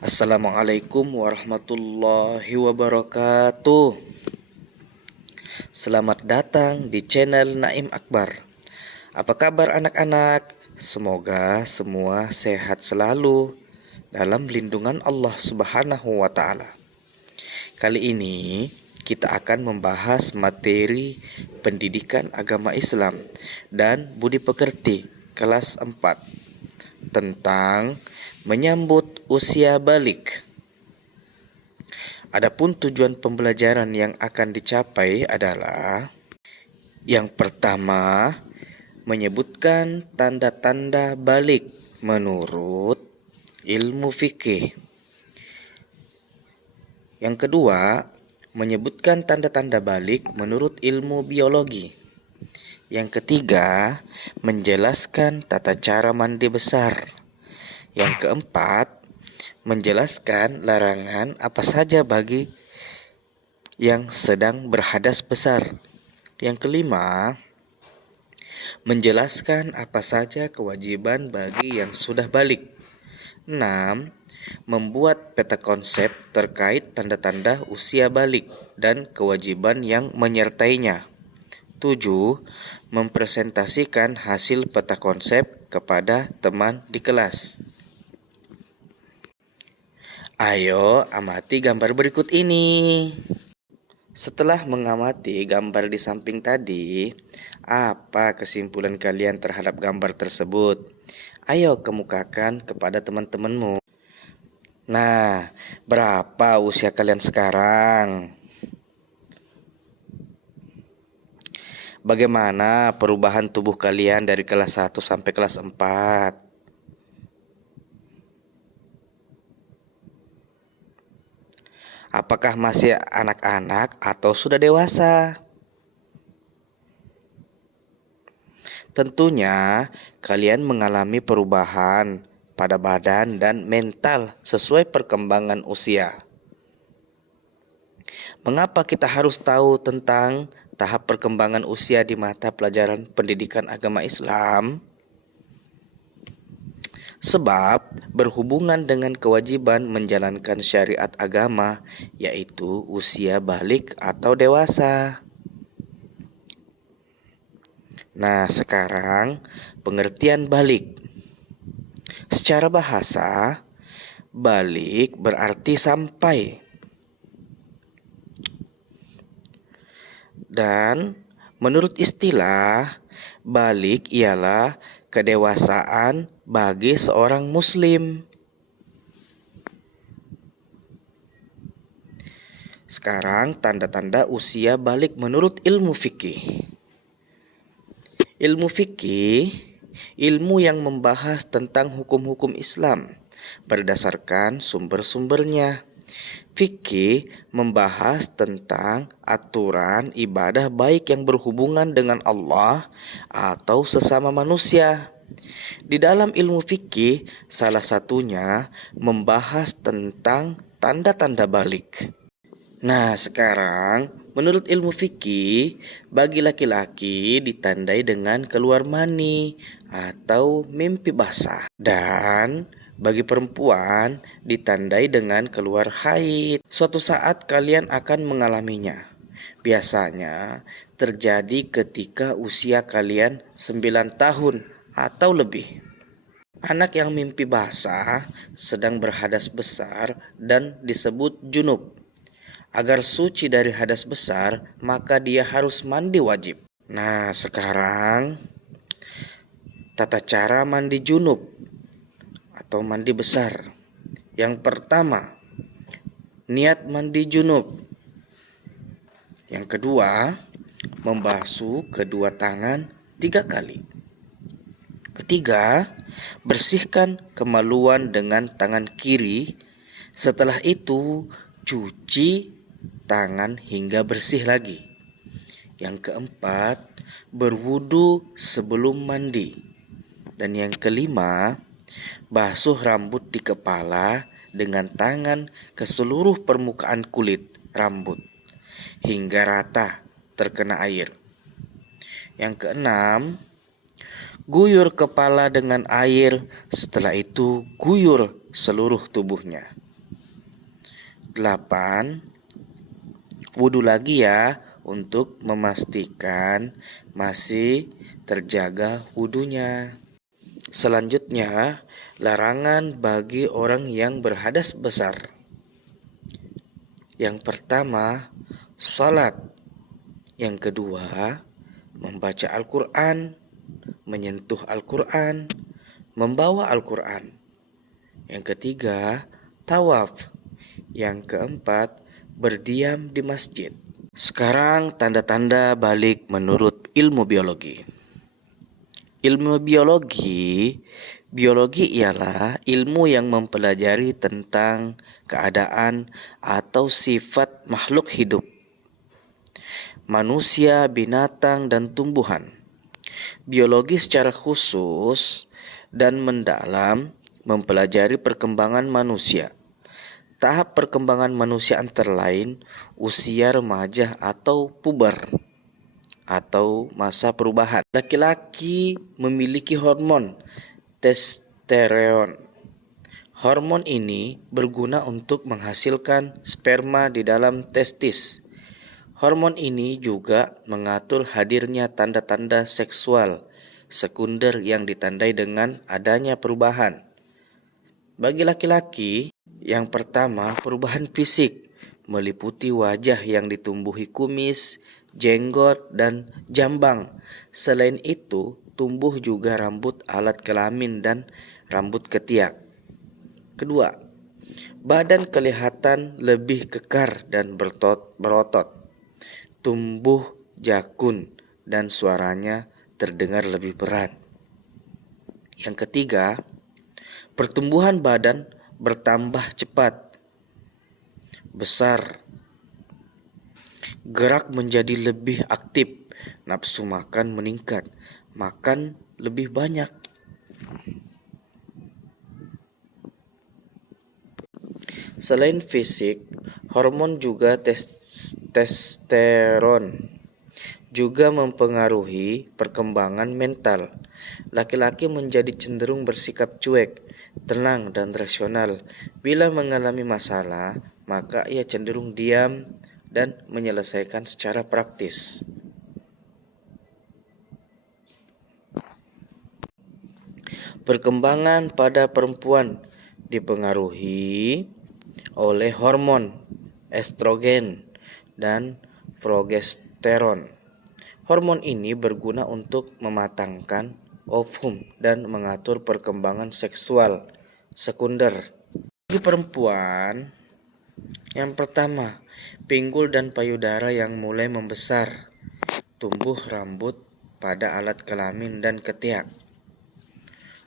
Assalamualaikum warahmatullahi wabarakatuh. Selamat datang di channel Naim Akbar. Apa kabar anak-anak? Semoga semua sehat selalu dalam lindungan Allah Subhanahu wa taala. Kali ini kita akan membahas materi pendidikan agama Islam dan budi pekerti kelas 4 tentang menyambut usia balik. Adapun tujuan pembelajaran yang akan dicapai adalah yang pertama, menyebutkan tanda-tanda balik menurut ilmu fikih. Yang kedua, menyebutkan tanda-tanda balik menurut ilmu biologi. Yang ketiga, menjelaskan tata cara mandi besar. Yang keempat, menjelaskan larangan apa saja bagi yang sedang berhadas besar. Yang kelima, menjelaskan apa saja kewajiban bagi yang sudah balik. 6. Membuat peta konsep terkait tanda-tanda usia balik dan kewajiban yang menyertainya. 7. Mempresentasikan hasil peta konsep kepada teman di kelas. Ayo amati gambar berikut ini. Setelah mengamati gambar di samping tadi, apa kesimpulan kalian terhadap gambar tersebut? Ayo kemukakan kepada teman-temanmu. Nah, berapa usia kalian sekarang? Bagaimana perubahan tubuh kalian dari kelas 1 sampai kelas 4? Apakah masih anak-anak atau sudah dewasa? Tentunya kalian mengalami perubahan pada badan dan mental sesuai perkembangan usia. Mengapa kita harus tahu tentang tahap perkembangan usia di mata pelajaran pendidikan agama Islam? Sebab berhubungan dengan kewajiban menjalankan syariat agama, yaitu usia balik atau dewasa. Nah, sekarang pengertian balik. Secara bahasa, balik berarti sampai. Dan menurut istilah, balik ialah kedewasaan bagi seorang muslim. Sekarang tanda-tanda usia balik menurut ilmu fikih. Ilmu fikih, ilmu yang membahas tentang hukum-hukum Islam berdasarkan sumber-sumbernya. Fikih membahas tentang aturan ibadah baik yang berhubungan dengan Allah atau sesama manusia. Di dalam ilmu fikih, salah satunya membahas tentang tanda-tanda balik. Nah, sekarang menurut ilmu fikih, bagi laki-laki ditandai dengan keluar mani atau mimpi basah. Dan bagi perempuan ditandai dengan keluar haid. Suatu saat kalian akan mengalaminya. Biasanya terjadi ketika usia kalian 9 tahun atau lebih. Anak yang mimpi basah sedang berhadas besar dan disebut junub. Agar suci dari hadas besar, maka dia harus mandi wajib. Nah, sekarang tata cara mandi junub atau mandi besar. Yang pertama, niat mandi junub. Yang kedua, membasuh kedua tangan 3 kali. Ketiga, bersihkan kemaluan dengan tangan kiri. Setelah itu, cuci tangan hingga bersih lagi. Yang keempat, berwudu sebelum mandi. Dan yang kelima, basuh rambut di kepala dengan tangan ke seluruh permukaan kulit rambut hingga rata terkena air. Yang keenam, guyur kepala dengan air, setelah itu guyur seluruh tubuhnya. 8. Wudhu lagi ya untuk memastikan masih terjaga wudhunya. Selanjutnya, larangan bagi orang yang berhadas besar. Yang pertama, salat. Yang kedua, membaca Al-Quran, menyentuh Al-Quran, membawa Al-Quran. Yang ketiga, tawaf. Yang keempat, berdiam di masjid. Sekarang tanda-tanda balik menurut ilmu biologi. Ilmu biologi ialah ilmu yang mempelajari tentang keadaan atau sifat makhluk hidup, manusia, binatang, dan tumbuhan. Biologi secara khusus dan mendalam mempelajari perkembangan manusia. Tahap perkembangan manusia antara lain usia remaja atau puber atau masa perubahan. Laki-laki memiliki hormon testosteron. Hormon ini berguna untuk menghasilkan sperma di dalam testis. Hormon ini juga mengatur hadirnya tanda-tanda seksual sekunder yang ditandai dengan adanya perubahan. Bagi laki-laki, yang pertama perubahan fisik meliputi wajah yang ditumbuhi kumis, jenggot, dan jambang. Selain itu, tumbuh juga rambut alat kelamin dan rambut ketiak. Kedua, badan kelihatan lebih kekar dan berotot. Tumbuh jakun dan suaranya terdengar lebih berat. Yang ketiga, pertumbuhan badan bertambah cepat, besar, gerak menjadi lebih aktif, nafsu makan meningkat, makan lebih banyak. Selain fisik, hormon juga testosteron juga mempengaruhi perkembangan mental. Laki-laki menjadi cenderung bersikap cuek, tenang, dan rasional. Bila mengalami masalah, maka ia cenderung diam dan menyelesaikan secara praktis. Perkembangan pada perempuan dipengaruhi oleh hormon estrogen dan progesteron. Hormon ini berguna untuk mematangkan ovum dan mengatur perkembangan seksual sekunder. Bagi perempuan, yang pertama, pinggul dan payudara yang mulai membesar, tumbuh rambut pada alat kelamin dan ketiak.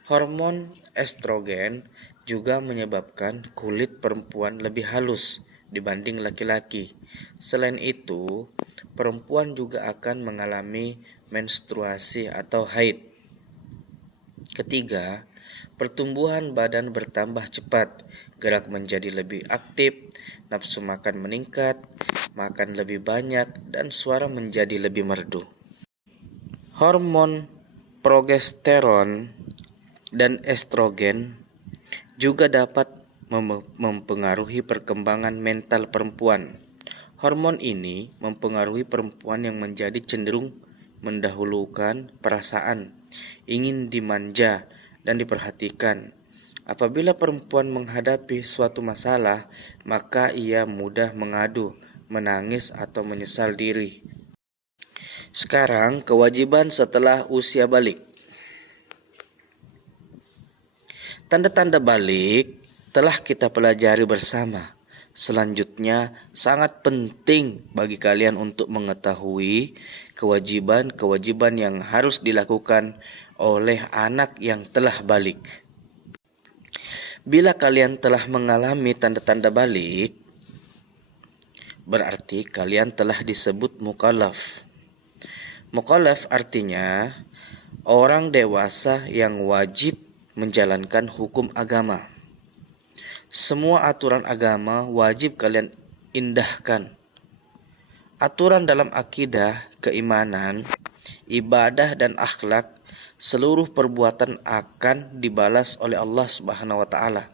Hormon estrogen juga menyebabkan kulit perempuan lebih halus dibanding laki-laki. Selain itu, perempuan juga akan mengalami menstruasi atau haid. Ketiga, pertumbuhan badan bertambah cepat, gerak menjadi lebih aktif, nafsu makan meningkat, makan lebih banyak, dan suara menjadi lebih merdu. Hormon progesteron dan estrogen juga dapat mempengaruhi perkembangan mental perempuan. Hormon ini mempengaruhi perempuan yang menjadi cenderung mendahulukan perasaan, ingin dimanja dan diperhatikan. Apabila perempuan menghadapi suatu masalah, maka ia mudah mengadu, menangis, atau menyesal diri. Sekarang, kewajiban setelah usia balik. Tanda-tanda balik telah kita pelajari bersama. Selanjutnya, sangat penting bagi kalian untuk mengetahui kewajiban-kewajiban yang harus dilakukan oleh anak yang telah balik. Bila kalian telah mengalami tanda-tanda balik, berarti kalian telah disebut mukallaf. Mukallaf artinya orang dewasa yang wajib menjalankan hukum agama. Semua aturan agama wajib kalian indahkan. Aturan dalam akidah, keimanan, ibadah, dan akhlak, seluruh perbuatan akan dibalas oleh Allah Subhanahu wa taala.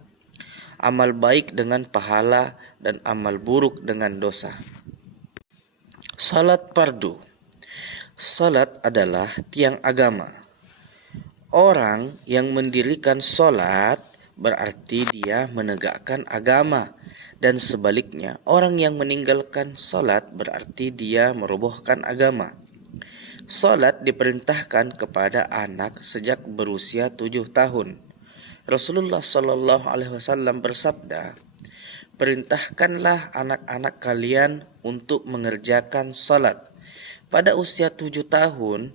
amal baik dengan pahala dan amal buruk dengan dosa. Salat fardu. Salat adalah tiang agama. Orang yang mendirikan salat berarti dia menegakkan agama, dan sebaliknya orang yang meninggalkan salat berarti dia merobohkan agama. Salat diperintahkan kepada anak sejak berusia 7 tahun. Rasulullah Shallallahu Alaihi Wasallam bersabda, "Perintahkanlah anak-anak kalian untuk mengerjakan salat pada usia 7 tahun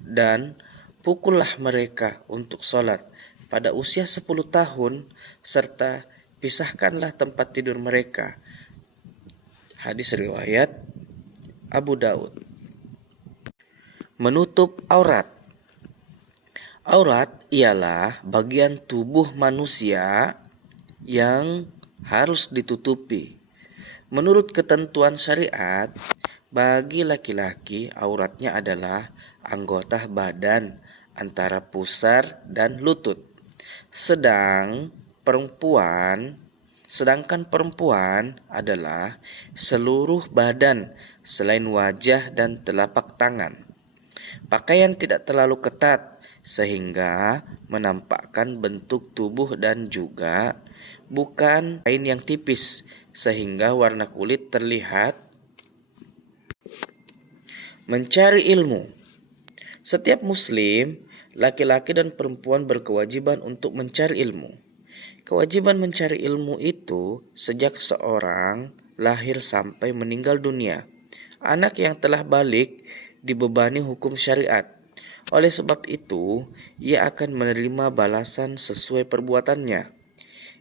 dan pukullah mereka untuk salat pada usia 10 tahun serta pisahkanlah tempat tidur mereka." Hadis riwayat Abu Daud. Menutup aurat. Aurat ialah bagian tubuh manusia yang harus ditutupi. Menurut ketentuan syariat, bagi laki-laki auratnya adalah anggota badan antara pusar dan lutut. Sedangkan perempuan adalah seluruh badan selain wajah dan telapak tangan. Pakaian tidak terlalu ketat sehingga menampakkan bentuk tubuh dan juga bukan kain yang tipis sehingga warna kulit terlihat. Mencari ilmu. Setiap muslim, laki-laki dan perempuan berkewajiban untuk mencari ilmu. Kewajiban mencari ilmu itu sejak seorang lahir sampai meninggal dunia. Anak yang telah balik dibebani hukum syariat. Oleh sebab itu, ia akan menerima balasan sesuai perbuatannya.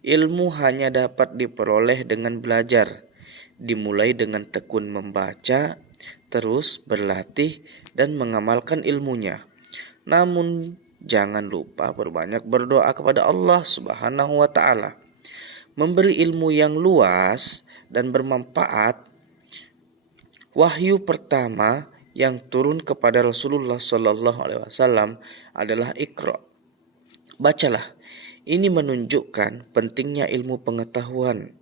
Ilmu hanya dapat diperoleh dengan belajar, dimulai dengan tekun membaca, terus berlatih dan mengamalkan ilmunya. Namun jangan lupa berbanyak berdoa kepada Allah Subhanahu wa taala. Memberi ilmu yang luas dan bermanfaat. Wahyu pertama yang turun kepada Rasulullah Shallallahu Alaihi Wasallam adalah Iqra. Bacalah. Ini menunjukkan pentingnya ilmu pengetahuan.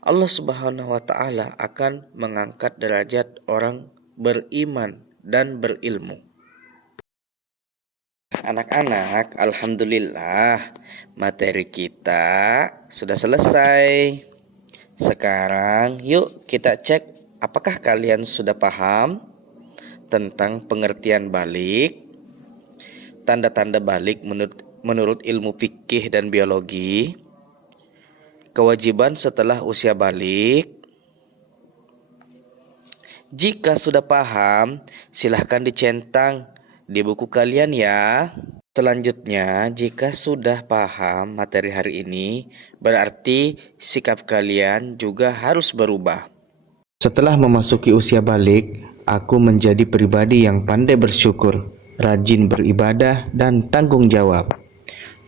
Allah Subhanahu wa taala akan mengangkat derajat orang beriman dan berilmu. Anak-anak, alhamdulillah materi kita sudah selesai. Sekarang yuk kita cek apakah kalian sudah paham tentang pengertian balik, tanda-tanda balik menurut ilmu fikih dan biologi, kewajiban setelah usia balik. Jika sudah paham, silahkan dicentang di buku kalian ya. Selanjutnya, jika sudah paham materi hari ini, berarti sikap kalian juga harus berubah. Setelah memasuki usia balik, aku menjadi pribadi yang pandai bersyukur, rajin beribadah, dan tanggung jawab.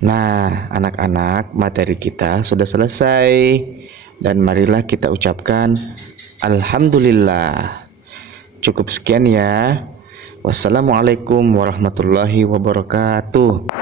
Nah, anak-anak, materi kita sudah selesai. Dan marilah kita ucapkan Alhamdulillah. Cukup sekian ya. Wassalamualaikum warahmatullahi wabarakatuh.